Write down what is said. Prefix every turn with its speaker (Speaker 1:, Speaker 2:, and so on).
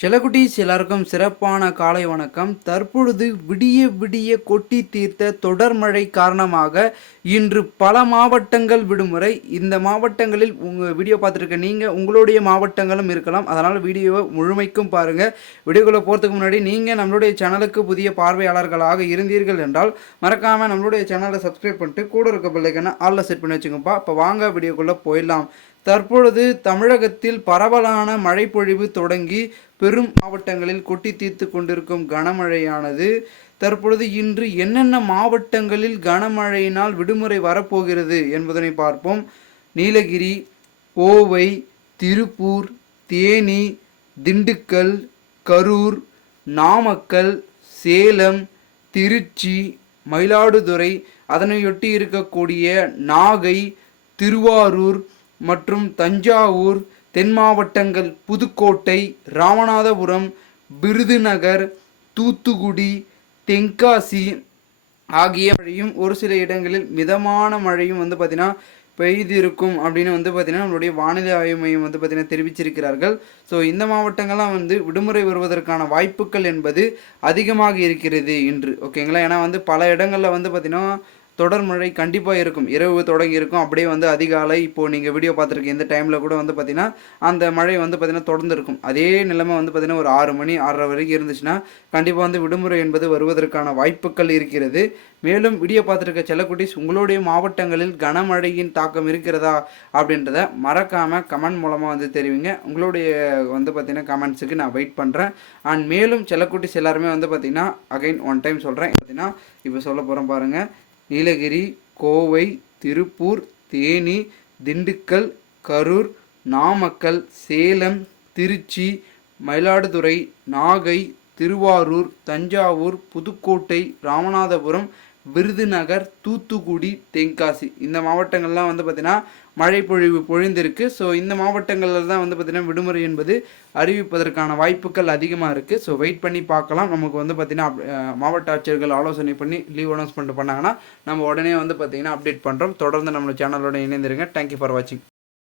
Speaker 1: செல்லக்குட்டீஸ் எல்லாருக்கும் சிறப்பான காலை வணக்கம். தற்பொழுது விடிய விடிய கொட்டி தீர்த்த தொடர் மழை காரணமாக இன்று பல மாவட்டங்கள் விடுமுறை. இந்த மாவட்டங்களில் உங்கள் வீடியோ பார்த்துருக்க நீங்கள் உங்களுடைய மாவட்டங்களும் இருக்கலாம். அதனால் வீடியோவை முழுமைக்கும் பாருங்கள் வீடியோக்குள்ளே போகிறதுக்கு முன்னாடி நீங்கள் நம்மளுடைய சேனலுக்கு புதிய பார்வையாளர்களாக இருந்தீர்கள் என்றால் மறக்காமல் நம்மளுடைய சேனலை சப்ஸ்கிரைப் பண்ணிட்டு கூட இருக்க பிள்ளைக்கான ஆளில் செட் பண்ணி வச்சுக்கோப்பா இப்போ வாங்க வீடியோக்குள்ளே போயிடலாம். தற்பொழுது தமிழகத்தில் பரவலான மழைப்பொழிவு தொடங்கி பெரும் மாவட்டங்களில் கொட்டி தீர்த்து கொண்டிருக்கும் கனமழையானது. தற்பொழுது இன்று என்னென்ன மாவட்டங்களில் கனமழையினால் விடுமுறை வரப்போகிறது என்பதனை பார்ப்போம். நீலகிரி கோவை திருப்பூர் தேனி திண்டுக்கல் கரூர் நாமக்கல் சேலம் திருச்சி மயிலாடுதுறை அதனையொட்டி இருக்கக்கூடிய நாகை திருவாரூர் மற்றும் தஞ்சாவூர் தென் மாவட்டங்கள் புதுக்கோட்டை ராமநாதபுரம் விருதுநகர் தூத்துக்குடி தென்காசி ஆகிய மழையும் ஒரு சில இடங்களில் மிதமான மழையும் வந்து பார்த்திங்கன்னா பெய்திருக்கும் அப்படின்னு வந்து பார்த்திங்கன்னா நம்மளுடைய வானிலை ஆய்வு மையம் வந்து பார்த்திங்கன்னா தெரிவிச்சிருக்கிறார்கள். ஸோ இந்த மாவட்டங்கள்லாம் வந்து விடுமுறை வருவதற்கான வாய்ப்புகள் என்பது அதிகமாக இருக்கிறது இன்று ஓகேங்களா ஏன்னா வந்து பல இடங்களில் வந்து பார்த்திங்கன்னா தொடர் மழை கண்டிப்பாக இருக்கும். இரவு தொடங்கி இருக்கும் அப்படியே வந்து அதிகாலை இப்போது நீங்கள் வீடியோ பார்த்துருக்க இந்த டைமில் கூட வந்து பார்த்திங்கன்னா அந்த மழை வந்து பார்த்திங்கன்னா தொடர்ந்து இருக்கும் அதே நிலைமை வந்து பார்த்திங்கன்னா ஒரு ஆறு மணி ஆறரை வரைக்கும் இருந்துச்சுன்னா கண்டிப்பாக வந்து விடுமுறை என்பது வருவதற்கான வாய்ப்புகள் இருக்கிறது. மேலும் வீடியோ பார்த்துருக்க செல்லக்குட்டிஸ் உங்களுடைய மாவட்டங்களில் கனமழையின் தாக்கம் இருக்கிறதா அப்படின்றத மறக்காமல் கமெண்ட் மூலமாக வந்து தெரிவிங்க. உங்களுடைய வந்து பார்த்திங்கன்னா கமெண்ட்ஸுக்கு நான் வெயிட் பண்ணுறேன் அண்ட் மேலும் செல்லக்குட்டிஸ் எல்லாருமே வந்து பார்த்திங்கன்னா அகைன் ஒன் டைம் சொல்கிறேன் பார்த்திங்கன்னா இப்போ சொல்ல போகிறோம் பாருங்கள் நீலகிரி கோவை திருப்பூர் தேனி திண்டுக்கல் கரூர் நாமக்கல் சேலம் திருச்சி மயிலாடுதுறை நாகை திருவாரூர் தஞ்சாவூர் புதுக்கோட்டை ராமநாதபுரம் விருதுநகர் தூத்துக்குடி தென்காசி. இந்த மாவட்டங்கள்லாம் வந்து பார்த்திங்கன்னா மழை பொழிவு பொழிந்திருக்கு. ஸோ இந்த மாவட்டங்களில் தான் வந்து பார்த்திங்கன்னா விடுமுறை என்பது அறிவிப்பதற்கான வாய்ப்புகள் அதிகமாக இருக்குது ஸோ வெயிட் பண்ணி பார்க்கலாம். நமக்கு வந்து பார்த்திங்கன்னா மாவட்ட ஆட்சியர்கள் ஆலோசனை பண்ணி லீவ் அனௌன்ஸ் பண்ணிட்டு பண்ணாங்கன்னா நம்ம உடனே வந்து பார்த்திங்கன்னா அப்டேட் பண்ணுறோம் தொடர்ந்து நம்ம சேனலோட இணைந்திருங்க. தேங்க்யூ ஃபார் வாட்சிங்